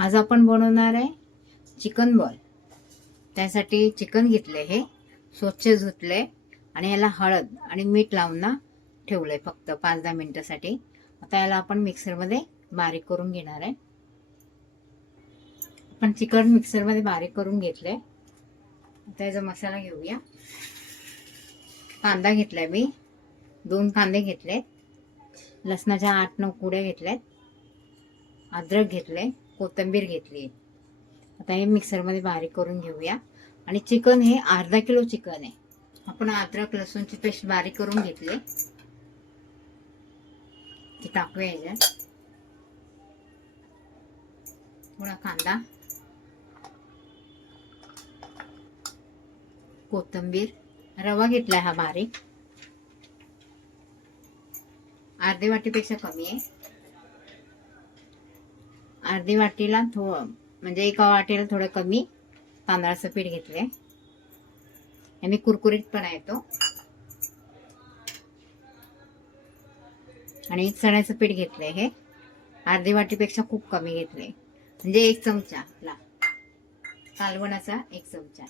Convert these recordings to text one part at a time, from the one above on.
आज आपण बनवणार आहे चिकन बॉल. त्यासाठी चिकन घेतले हे स्वच्छ धुतले आणि याला हळद आणि मीठ लावून ठेवलं आहे फक्त पाच दहा मिनटासाठी. आता याला आपण मिक्सरमध्ये बारीक करून घेणार आहे. आपण चिकन मिक्सरमध्ये बारीक करून घेतले आता याचा मसाला घेऊया. कांदा घेतलाय मी. दोन कांदे घेतले लसणाच्या आठ नऊ कुड्या घेतल्यात. अद्रक घेतले कोथिंबीर घेतली. आता हे मिक्सरमध्ये बारीक करून घेऊया. आणि चिकन हे अर्धा किलो चिकन आहे. आपण अद्रक लसूणची पेस्ट बारीक करून घेतली. ती टाकूया याच्यात. थोडा कांदा. कोथिंबीर. रवा घेतलाय हा बारीक. अर्धे वाटीपेक्षा कमी आहे. अर्धी वाटीला थो म्हणजे एका वाटीला थोडं कमी तांदळाचं पीठ घेतलंय. आणि कुरकुरीत पण येतो आणि चण्याचं पीठ घेतलंय हे. अर्धी वाटीपेक्षा खूप कमी घेतले म्हणजे एक चमचा आपला कालवणाचा एक चमचा.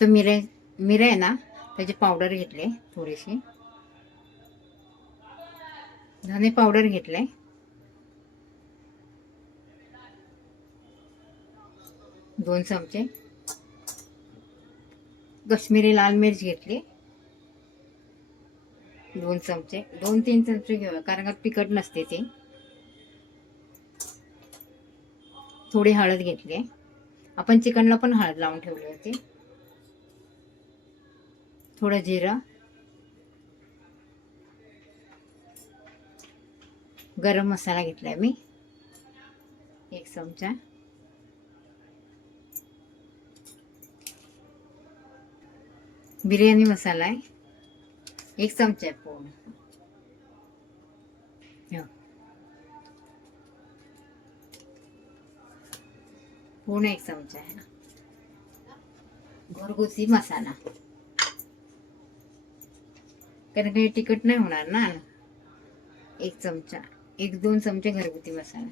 तो मिरे मिरे आहे ना त्याची पावडर घेतले थोडीशी. धने पावडर घेतलाय. दोन चमचे. कश्मीरी लाल मिर्च घेतली. दोन चमचे. दोन तीन चमचे घेऊया कारण का तिखट नसते ती. थोडी हळद घेतली. आपण चिकनला पण हळद लावून ठेवली होती. थोडं जिरं. गरम मसाला घेतलाय मी. एक चमचा. बिर्याणी मसाला आहे. एक चमचा आहे पूर्ण. हो. पूर्ण एक चमचा आहे. घरगुती मसाला. कारण काही तिखट नाही होणार ना. एक चमचा. एक दोन चमचे घरगुती मसाला.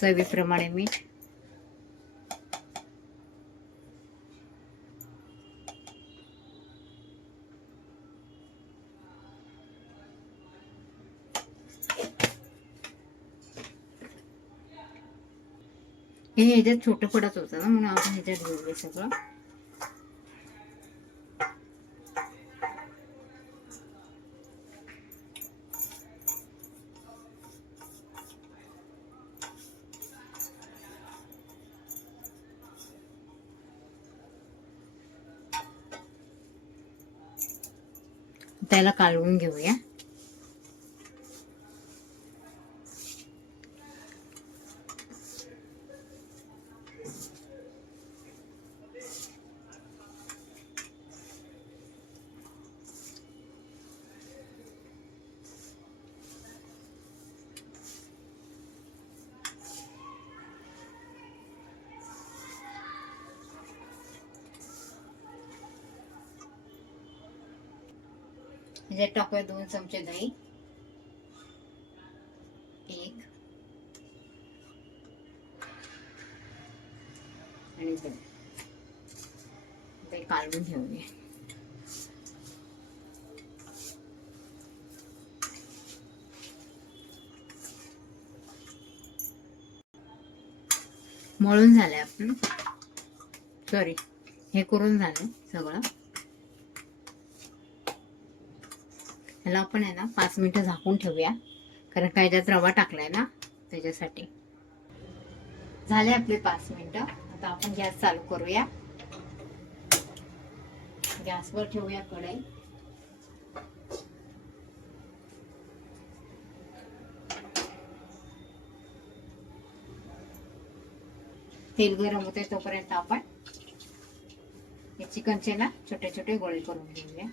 चवीप्रमाणे मीठ हे ह्याच्यात छोटं पडत होतं ना म्हणून आपण ह्याच्यात घेऊया सगळं. त्याला कालवून घेऊया. म्हणजे ह्याच्यात टाकूया दोन चमचे दही. एक. आणि दोन ते काढून ठेवूया. मळून झालंय आपण सॉरी हे करून झालं सगळं. ह्याला आपण आहे ना पाच मिनटं झाकून ठेवूया. कारण काय याच्यात रवा टाकलाय ना त्याच्यासाठी. झाले आपले पाच मिनिटं. आता आपण गॅस चालू करूया. गॅसवर ठेवूया कढई. तेल गरम होते तोपर्यंत आपण हे चिकनचे ना छोटे छोटे गोळे करून घेऊया.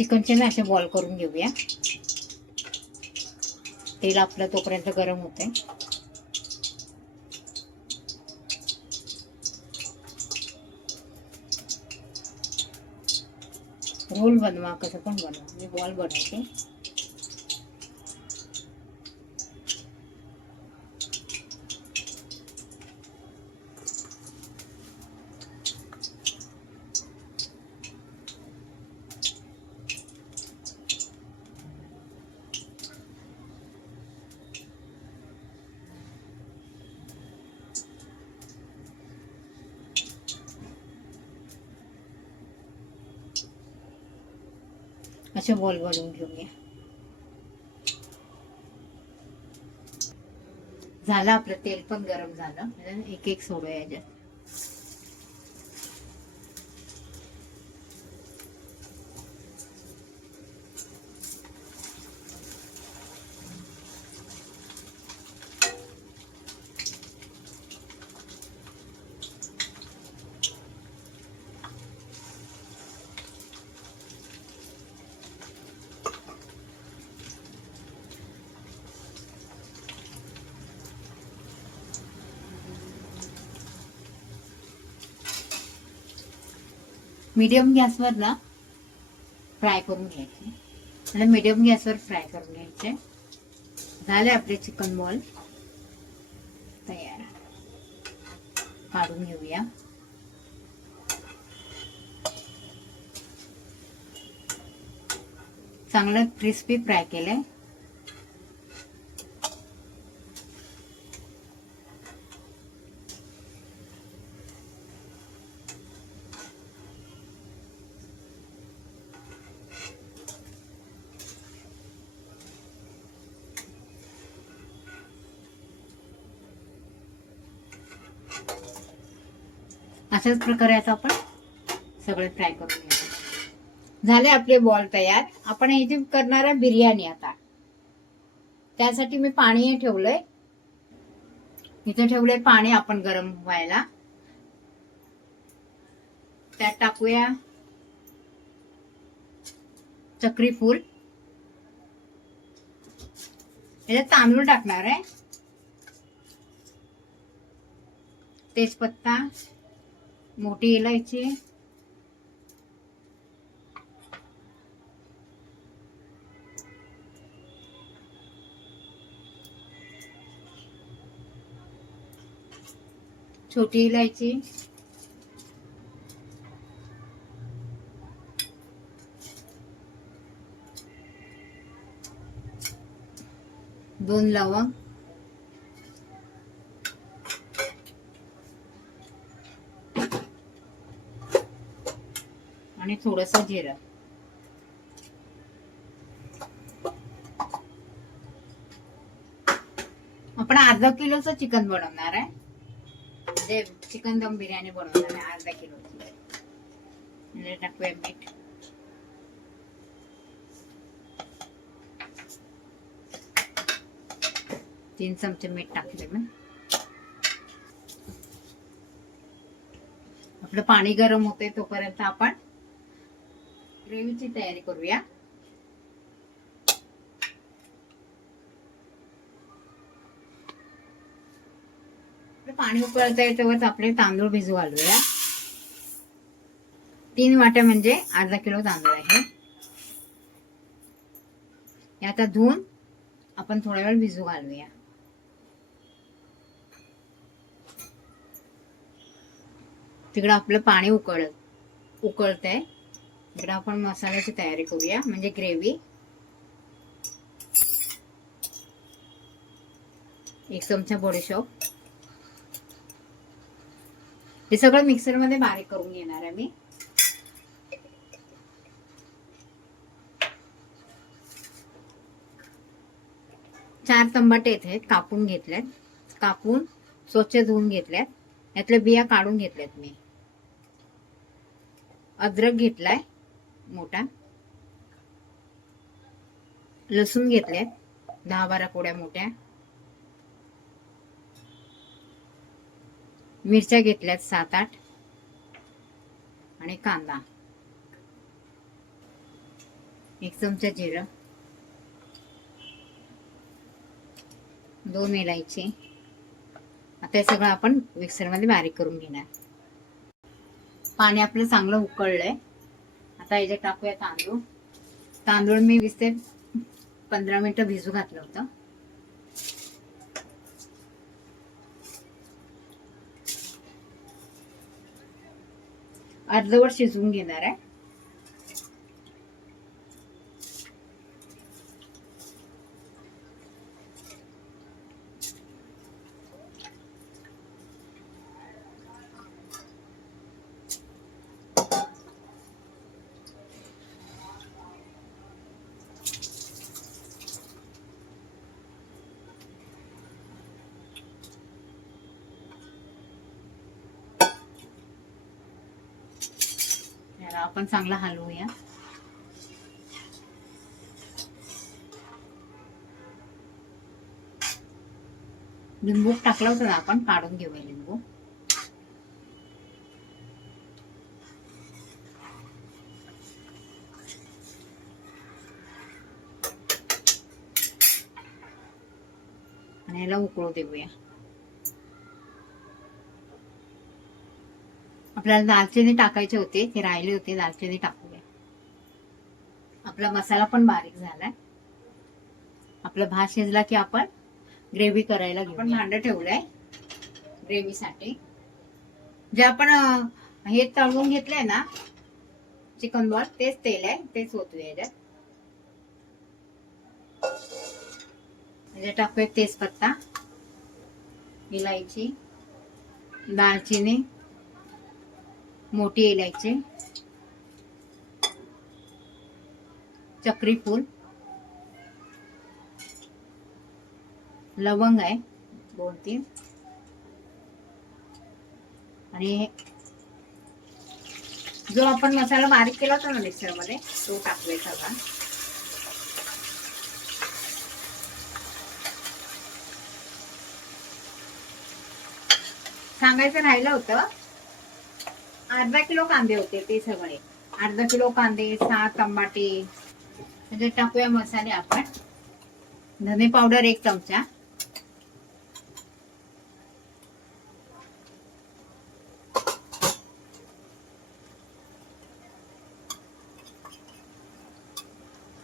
चिकनचे ना असे बॉल करून घेऊया. तेल आपलं तोपर्यंत गरम होते रोल बनवा कसं पण बनवा. मी बॉल बनवते. अशा बॉल बनवून घेऊया झालं आपलं तेल पण गरम झालं. म्हणजे एक एक सोडूया याच्यात. मिडियम गॅसवर ना फ्राय करून घ्यायचे. आणि मीडियम गॅसवर फ्राय करून घ्यायचे. झाले आपले चिकन बॉल तयार. काढून घेऊया. चांगलं क्रिस्पी फ्राय केलंय. अशाच प्रकारे आता आपण सगळे फ्राय करून घेऊ. झाले आपले बॉल तयार. आपण इथे करणार आहे बिर्याणी आता. त्यासाठी मी पाणी ठेवलंय. इथे ठेवलंय पाणी आपण गरम व्हायला. त्यात टाकूया चक्री फूल. याच्यात तांदूळ टाकणार आहे. तेजपत्ता. मोठी इलायची. छोटी इलायची. दोन लवंग आणि थोडस जिरं. आपण अर्धा किलोचं चिकन बनवणार आहे. म्हणजे चिकन दम बिर्याणी बनवणार आहे अर्धा किलो म्हणजे टाकूया मीठ. तीन चमचे मीठ टाकले मी. आपलं पाणी गरम होते तोपर्यंत आपण ग्रेव्हीची तयारी करूया. पाणी उकळता तेव्हाच आपले तांदूळ भिजू घालूया. तीन वाट्या म्हणजे अर्धा किलो तांदूळ आहे. हे आता धुवून आपण थोडा वेळ भिजू घालूया. तिकडं आपलं पाणी उकळ उकळतंय. इकडं आपण मसाल्याची तयारी करूया म्हणजे ग्रेव्ही एक चमचा बडीशॉप हे सगळं मिक्सरमध्ये बारीक करून घेणार आहे मी. चार तंबाटे आहेत कापून घेतल्यात कापून स्वच्छ धुवून घेतल्यात यातल्या बिया काढून घेतल्यात मी. अद्रक घेतलाय. मोठा. लसूण घेतल्यात दहा बारा पोळ्या मोठ्या. मिरच्या घेतल्यात सात आठ. आणि कांदा. एक चमचा जिरं. दोन इलायची. आता हे सगळं आपण मिक्सरमध्ये बारीक करून घेणार. पाणी आपलं चांगलं उकळलंय. आता याच्यात टाकूया तांदूळ तांदूळ मी वीस ते पंधरा मिनिटं भिजू घातलं होतं. अर्धवट शिजवून घेणार आहे याला आपण चांगला हलवूया. लिंबू टाकला होता ना आपण काढून घेऊया लिंबू. आणि याला उकळू देऊया. आपल्याला दालचिनी टाकायचे होते ते राहिले होते दालचिनी टाकूया. आपला मसाला पण बारीक झालाय. आपला भात शिजला की आपण ग्रेव्ही करायला आपण भांड ठेवलंय. ग्रेव्हीसाठी. जे आपण हे तळून घेतलंय ना चिकन बॉल तेच तेल आहे तेच याच्यात. याच्यात टाकूया तेजपत्ता इलायची दालचिनी मोठी इलायची. चक्री फूल. लवंग आहे दोन तीन. आणि जो आपण मसाला बारीक केला होता ना मिक्सरमध्ये तो टाकलाय सगळा सांगायचं राहिलं होतं अर्धा किलो कांदे होते ते सगळे. अर्धा किलो कांदे सहा टमाटे म्हणजे टाकूया मसाले आपण. धने पावडर एक चमचा.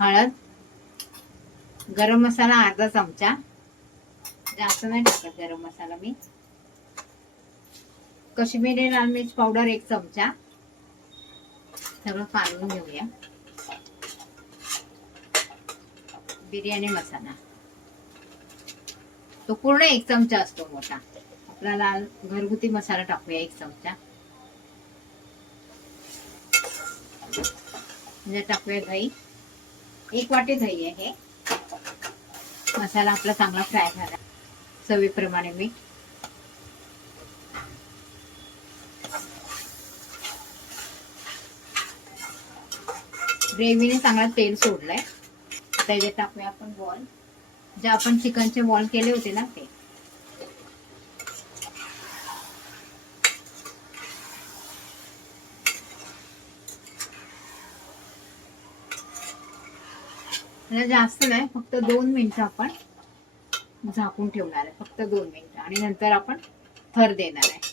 हळद. गरम मसाला अर्धा चमचा. जास्त नाही टाकत गरम मसाला मी. कश्मीरी लाल मिर्च पावडर एक चमचा. सगळं काढून घेऊया. बिर्याणी मसाला. तो पूर्ण एक चमचा असतो मोठा. आपला लाल घरगुती मसाला टाकूया एक चमचा. म्हणजे टाकूया दही. एक वाटी दही आहे. हे मसाला आपला चांगला फ्राय झाला. चवीप्रमाणे मीठ. ग्रेव्हीने चांगला तेल सोडलाय. त्याच्यात टाकूया आपण बॉल जे आपण चिकनचे बॉल केले होते ना ते. जास्त नाही फक्त दोन मिनिटं आपण झाकून ठेवणार आहे. फक्त दोन मिनिटं. आणि नंतर आपण थर देणार आहे.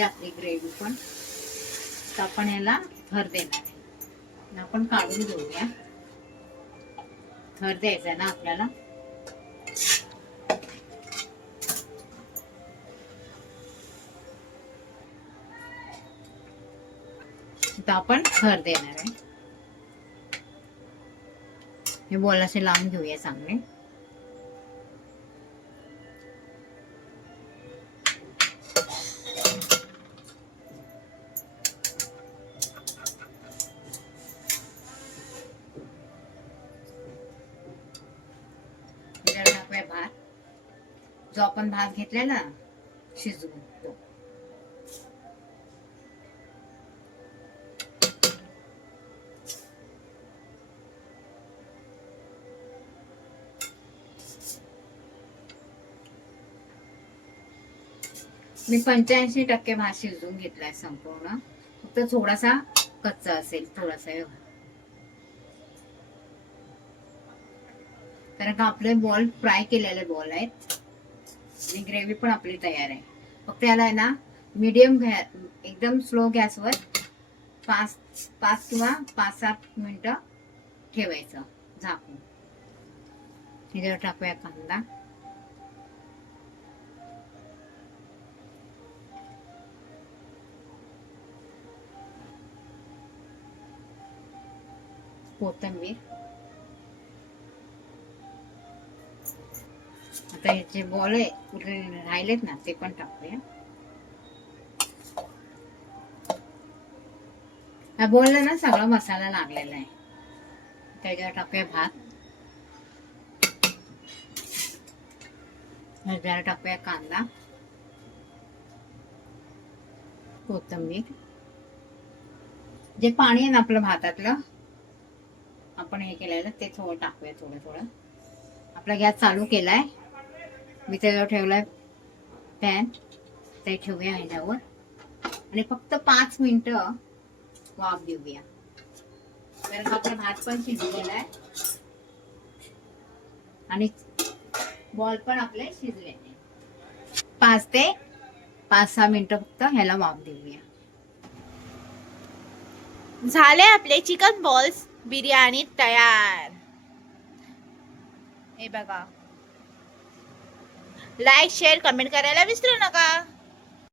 झाली आपली ग्रेव्ही पण. तर आपण याला थर देणार आहे. आपण काढून घेऊया. थर द्यायचा ना आपल्याला. आपण थर देणार आहे. हे बॉल असे लावून घेऊया चांगले. जो आपण भात घेतलेला शिजवून. तो मी पंच्याऐंशी टक्के भात शिजवून घेतलाय संपूर्ण. फक्त थोडासा कच्चा असेल थोडासा कारण का आपले बॉल फ्राय केलेले बॉल आहेत. आणि ग्रेव्ही पण आपली तयार आहे. फक्त याला आहे ना मीडियम एकदम स्लो गॅसवर पाच पाच किंवा पाच सात मिनटं ठेवायचं झाकून. ह्याच्यावर टाकूया कांदा. कोथंबीर. आता हे जे बॉल आहे कुठे राहिलेत ना ते पण टाकूया. या ना सगळा मसाला लागलेला आहे. त्याच्यावर टाकूया भात. ह्याच्यावर टाकूया कांदा. कोथिंबीर. जे पाणी आहे ना आपलं भातातलं आपण हे केलेलं ते थोडं टाकूया थोडं थोडं आपला गॅस चालू केलाय. मी त्याच्यावर ठेवलाय पॅन ते ठेवूया ह्याच्यावर आणि फक्त पाच मिनिटं वाफ देऊया कारण आपला भात पण शिजलेला आहे आणि बॉल पण आपले शिजले पाच ते पाच सहा मिनिटं फक्त ह्याला वाफ देऊया झाले आपले चिकन बॉल्स बिर्याणी तयार. हे बघा. लाईक शेअर कमेंट करायला विसरू नका.